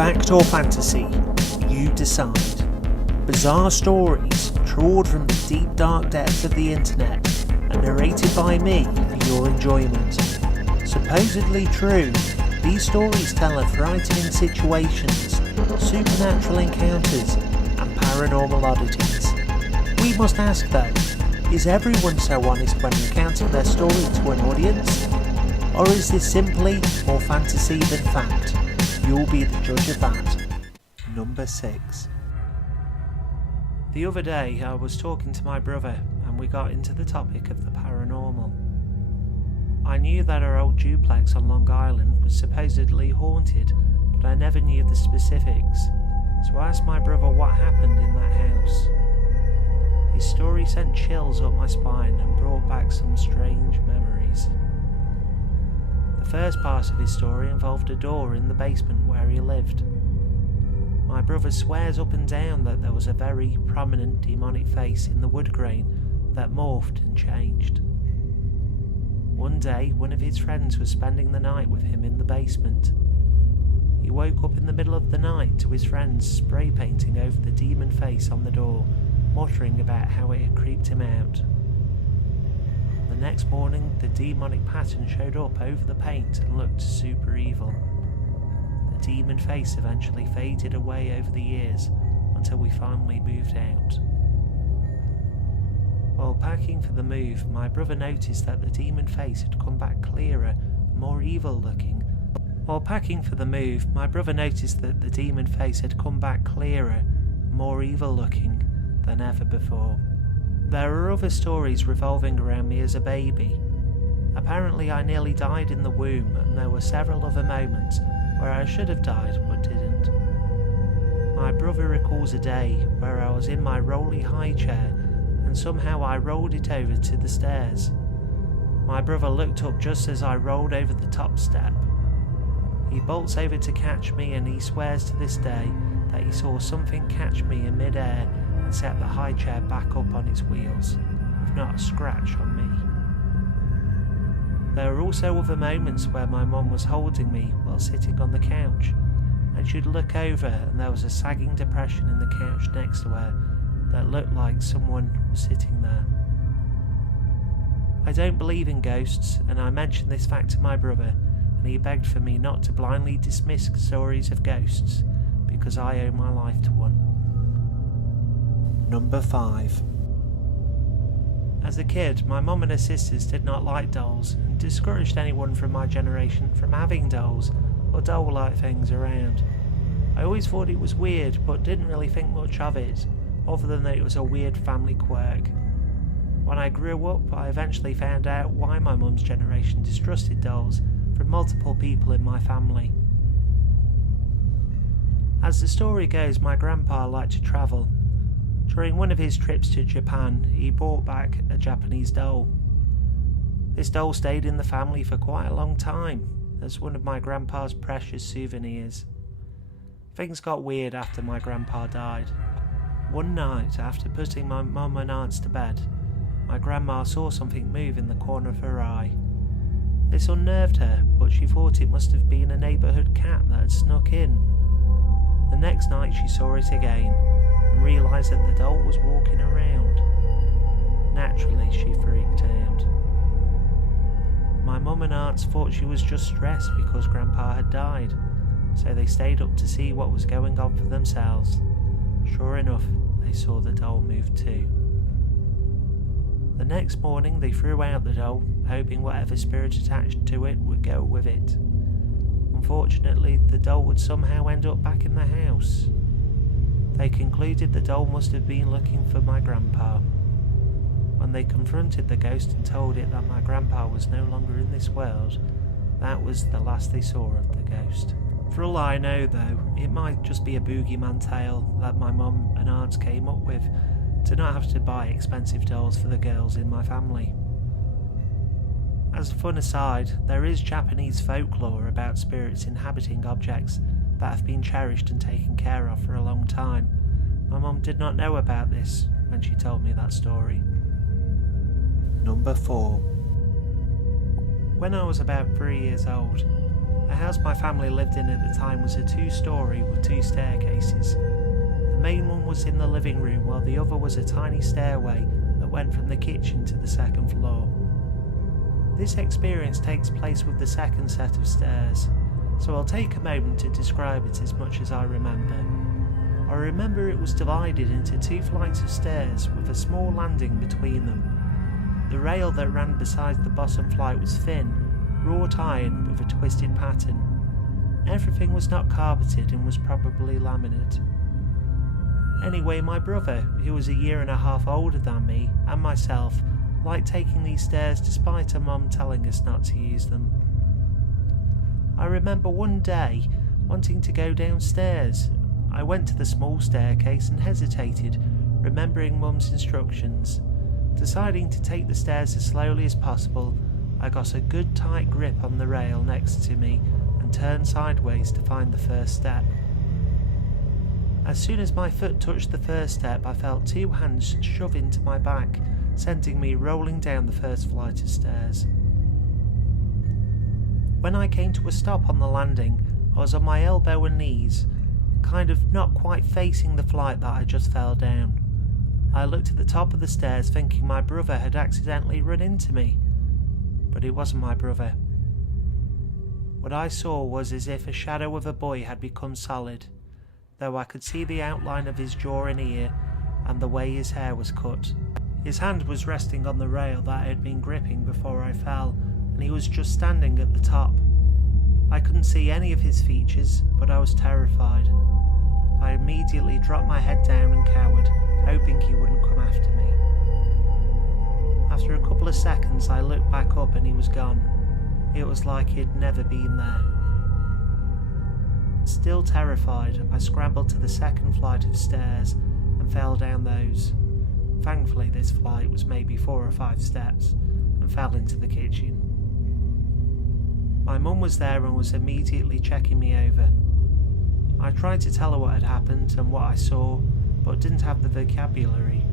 Fact or fantasy, you decide. Bizarre stories trawled from the deep dark depths of the internet and narrated by me for your enjoyment. Supposedly true, these stories tell of frightening situations, supernatural encounters and paranormal oddities. We must ask though, is everyone so honest when recounting their story to an audience? Or is this simply more fantasy than fact? You'll be the judge of that. Number 6. The other day I was talking to my brother and we got into the topic of the paranormal. I knew that our old duplex on Long Island was supposedly haunted, but I never knew the specifics, so I asked my brother what happened in that house. His story sent chills up my spine and brought back some strange memories. The first part of his story involved a door in the basement where he lived. My brother swears up and down that there was a very prominent demonic face in the wood grain that morphed and changed. One day, one of his friends was spending the night with him in the basement. He woke up in the middle of the night to his friends spray painting over the demon face on the door, muttering about how it had creeped him out. The next morning, the demonic pattern showed up over the paint and looked super evil. The demon face eventually faded away over the years until we finally moved out. While packing for the move, my brother noticed that the demon face had come back clearer and more evil looking. Than ever before. There are other stories revolving around me as a baby. Apparently I nearly died in the womb, and there were several other moments where I should have died but didn't. My brother recalls a day where I was in my rolly high chair and somehow I rolled it over to the stairs. My brother looked up just as I rolled over the top step. He bolts over to catch me and he swears to this day that he saw something catch me in mid-air and set the high chair back up on its wheels, with not a scratch on me. There are also other moments where my mum was holding me while sitting on the couch, and she'd look over and there was a sagging depression in the couch next to her that looked like someone was sitting there. I don't believe in ghosts, and I mentioned this fact to my brother, and he begged for me not to blindly dismiss stories of ghosts, because I owe my life to one. Number 5. As a kid, my mum and her sisters did not like dolls and discouraged anyone from my generation from having dolls or doll-like things around. I always thought it was weird, but didn't really think much of it, other than that it was a weird family quirk. When I grew up, I eventually found out why my mum's generation distrusted dolls from multiple people in my family. As the story goes, my grandpa liked to travel. During one of his trips to Japan, he brought back a Japanese doll. This doll stayed in the family for quite a long time, as one of my grandpa's precious souvenirs. Things got weird after my grandpa died. One night, after putting my mum and aunts to bed, my grandma saw something move in the corner of her eye. This unnerved her, but she thought it must have been a neighbourhood cat that had snuck in. The next night she saw it again, and realised that the doll was walking around. Naturally, she freaked out. My mum and aunts thought she was just stressed because Grandpa had died, so they stayed up to see what was going on for themselves. Sure enough, they saw the doll move too. The next morning they threw out the doll, hoping whatever spirit attached to it would go with it. Unfortunately, the doll would somehow end up back in the house. They concluded the doll must have been looking for my grandpa. When they confronted the ghost and told it that my grandpa was no longer in this world, that was the last they saw of the ghost. For all I know though, it might just be a boogeyman tale that my mum and aunts came up with to not have to buy expensive dolls for the girls in my family. As a fun aside, there is Japanese folklore about spirits inhabiting objects that have been cherished and taken care of for a long time. My mum did not know about this when she told me that story. Number 4. When I was about 3 years old, The house my family lived in at the time was a 2-storey with 2 staircases. The main one was in the living room, while the other was a tiny stairway that went from the kitchen to the 2nd floor. This experience takes place with the 2nd set of stairs, so I'll take a moment to describe it as much as I remember. I remember it was divided into 2 flights of stairs with a small landing between them. The rail that ran beside the bottom flight was thin, wrought iron with a twisted pattern. Everything was not carpeted and was probably laminate. Anyway, my brother, who was a year and a half older than me, and myself, liked taking these stairs despite our mum telling us not to use them. I remember one day wanting to go downstairs. I went to the small staircase and hesitated, remembering Mum's instructions. Deciding to take the stairs as slowly as possible, I got a good tight grip on the rail next to me and turned sideways to find the first step. As soon as my foot touched the first step, I felt 2 hands shove into my back, sending me rolling down the first flight of stairs. When I came to a stop on the landing, I was on my elbow and knees, kind of not quite facing the flight that I just fell down. I looked at the top of the stairs thinking my brother had accidentally run into me, but it wasn't my brother. What I saw was as if a shadow of a boy had become solid, though I could see the outline of his jaw and ear and the way his hair was cut. His hand was resting on the rail that I had been gripping before I fell, and he was just standing at the top. I couldn't see any of his features, but I was terrified. I immediately dropped my head down and cowered, hoping he wouldn't come after me. After a couple of seconds, I looked back up and he was gone. It was like he'd never been there. Still terrified, I scrambled to the 2nd flight of stairs and fell down those. Thankfully, this flight was maybe 4 or 5 steps and fell into the kitchen. My mum was there and was immediately checking me over. I tried to tell her what had happened and what I saw, but didn't have the vocabulary.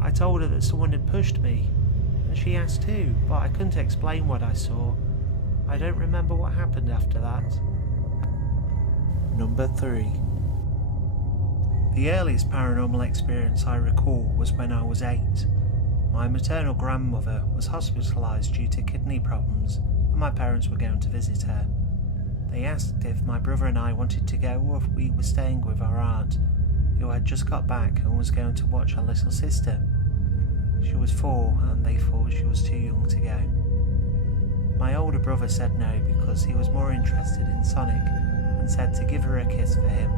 I told her that someone had pushed me, and she asked who, but I couldn't explain what I saw. I don't remember what happened after that. Number 3. The earliest paranormal experience I recall was when I was 8. My maternal grandmother was hospitalised due to kidney problems, and my parents were going to visit her. They asked if my brother and I wanted to go or if we were staying with our aunt, who had just got back and was going to watch our little sister. She was 4 and they thought she was too young to go. My older brother said no because he was more interested in Sonic and said to give her a kiss for him.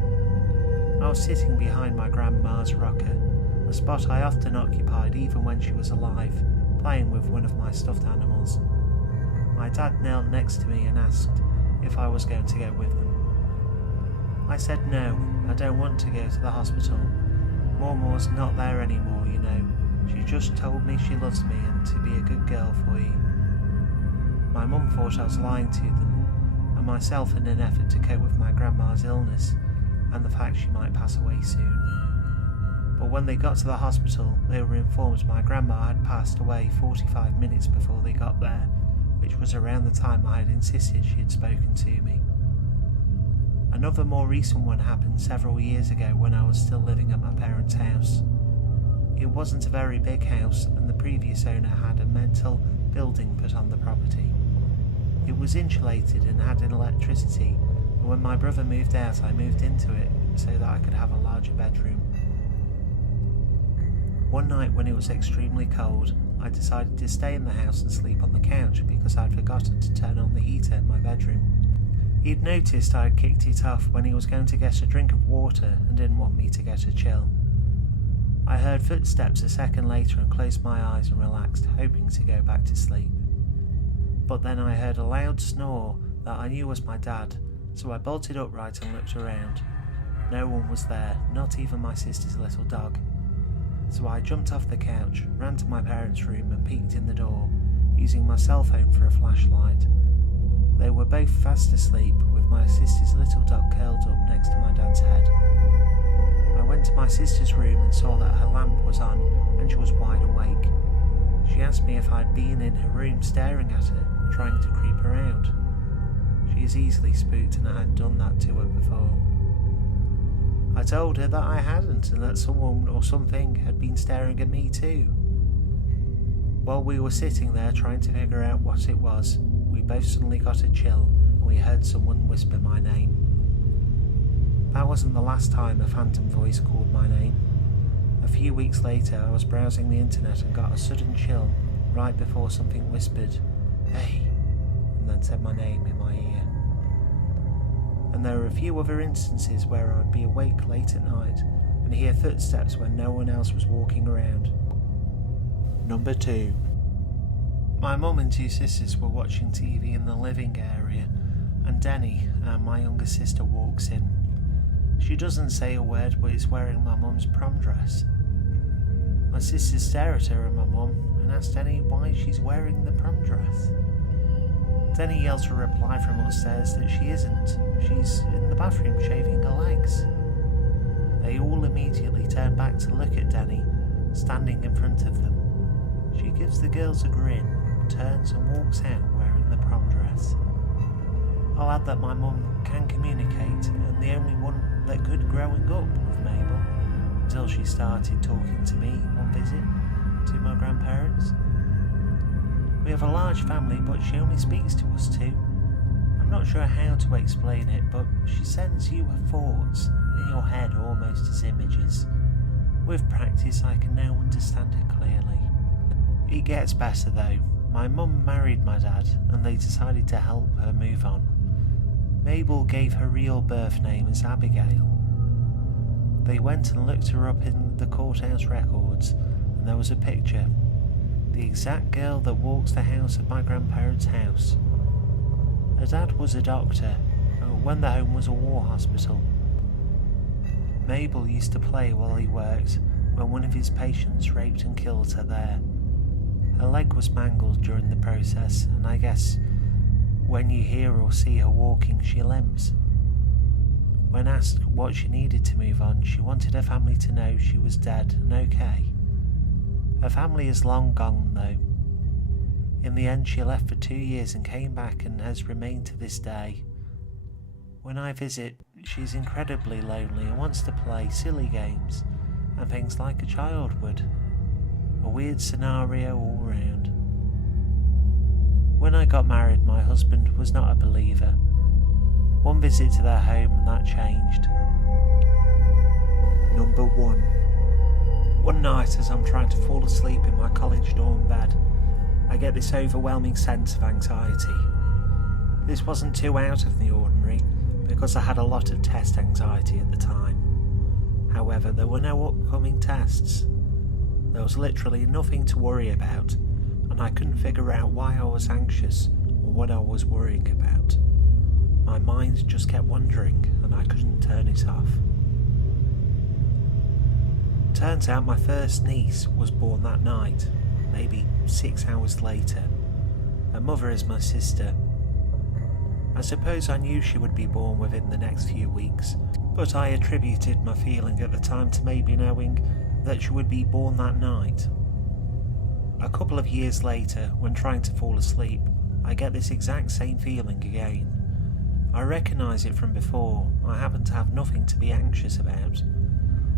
I was sitting behind my grandma's rocker, a spot I often occupied even when she was alive, playing with one of my stuffed animals. My dad knelt next to me and asked if I was going to go with them. I said no, I don't want to go to the hospital. Mormore's not there anymore, you know. She just told me she loves me and to be a good girl for you. My mum thought I was lying to them, and myself in an effort to cope with my grandma's illness and the fact she might pass away soon. But when they got to the hospital, they were informed my grandma had passed away 45 minutes before they got there, which was around the time I had insisted she had spoken to me. Another more recent one happened several years ago when I was still living at my parents' house. It wasn't a very big house, and the previous owner had a metal building put on the property. It was insulated and had electricity, but when my brother moved out I moved into it so that I could have a larger bedroom. One night when it was extremely cold, I decided to stay in the house and sleep on the couch because I'd forgotten to turn on the heater in my bedroom. He'd noticed I had kicked it off when he was going to get a drink of water and didn't want me to get a chill. I heard footsteps a second later and closed my eyes and relaxed, hoping to go back to sleep. But then I heard a loud snore that I knew was my dad, so I bolted upright and looked around. No one was there, not even my sister's little dog. So I jumped off the couch, ran to my parents' room and peeked in the door, using my cell phone for a flashlight. They were both fast asleep, with my sister's little dog curled up next to my dad's head. I went to my sister's room and saw that her lamp was on and she was wide awake. She asked me if I'd been in her room staring at her, trying to creep her out. is easily spooked and I had done that to her before. I told her that I hadn't and that someone or something had been staring at me too. While we were sitting there trying to figure out what it was, we both suddenly got a chill and we heard someone whisper my name. That wasn't the last time a phantom voice called my name. A few weeks later, I was browsing the internet and got a sudden chill right before something whispered, "Hey," and then said my name in my ear. And there were a few other instances where I would be awake late at night and hear footsteps when no one else was walking around. Number 2. My mum and 2 sisters were watching TV in the living area, and Denny, my younger sister, walks in. She doesn't say a word, but is wearing my mum's prom dress. My sisters stare at her and my mum and ask Denny why she's wearing the prom dress. Denny yells a reply from upstairs that she isn't. She's in the bathroom shaving her legs. They all immediately turn back to look at Denny, standing in front of them. She gives the girls a grin, turns and walks out wearing the prom dress. I'll add that my mum can communicate, and the only one that could growing up with Mabel, until she started talking to me on visit to my grandparents. We have a large family, but she only speaks to us 2. I'm not sure how to explain it, but she sends you her thoughts in your head almost as images. With practice, I can now understand her clearly. It gets better though. My mum married my dad, and they decided to help her move on. Mabel gave her real birth name as Abigail. They went and looked her up in the courthouse records, and there was a picture. The exact girl that walks the house at my grandparents' house. Her dad was a doctor, when the home was a war hospital. Mabel used to play while he worked when one of his patients raped and killed her there. Her leg was mangled during the process, and I guess when you hear or see her walking, she limps. When asked what she needed to move on, she wanted her family to know she was dead and okay. Her family is long gone though. In the end, she left for 2 years and came back and has remained to this day. When I visit, she's incredibly lonely and wants to play silly games and things like a child would. A weird scenario all round. When I got married, my husband was not a believer. One visit to their home and that changed. Number 1. One night as I'm trying to fall asleep in my college dorm bed, I get this overwhelming sense of anxiety. This wasn't too out of the ordinary because I had a lot of test anxiety at the time. However, there were no upcoming tests. There was literally nothing to worry about, and I couldn't figure out why I was anxious or what I was worrying about. My mind just kept wandering and I couldn't turn it off. Turns out my first niece was born that night, maybe 6 hours later. Her mother is my sister. I suppose I knew she would be born within the next few weeks, but I attributed my feeling at the time to maybe knowing that she would be born that night. A couple of years later, when trying to fall asleep, I get this exact same feeling again. I recognise it from before. I happen to have nothing to be anxious about.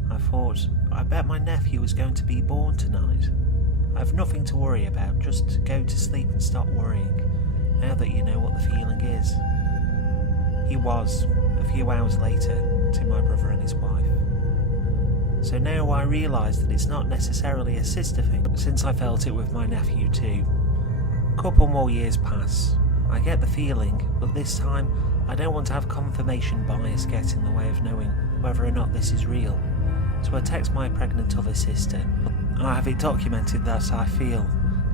I thought, I bet my nephew is going to be born tonight. I have nothing to worry about, just go to sleep and stop worrying, now that you know what the feeling is. He was, a few hours later, to my brother and his wife. So now I realise that it's not necessarily a sister thing, since I felt it with my nephew too. A couple more years pass. I get the feeling, but this time I don't want to have confirmation bias get in the way of knowing whether or not this is real. So I text my pregnant other sister. I have it documented that I feel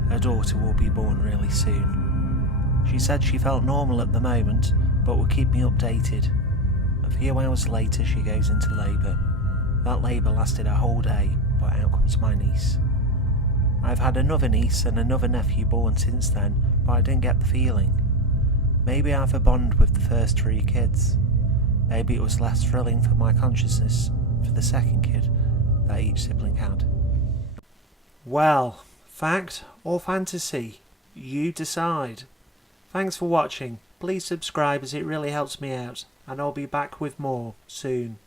her daughter will be born really soon. She said she felt normal at the moment, but would keep me updated. A few hours later she goes into labour. That labour lasted a whole day, but out comes my niece. I've had another niece and another nephew born since then, but I didn't get the feeling. Maybe I have a bond with the first 3 kids. Maybe it was less thrilling for my consciousness for the second kid that each sibling had. Well, fact or fantasy, you decide. Thanks for watching. please subscribe as it really helps me out, and I'll be back with more soon.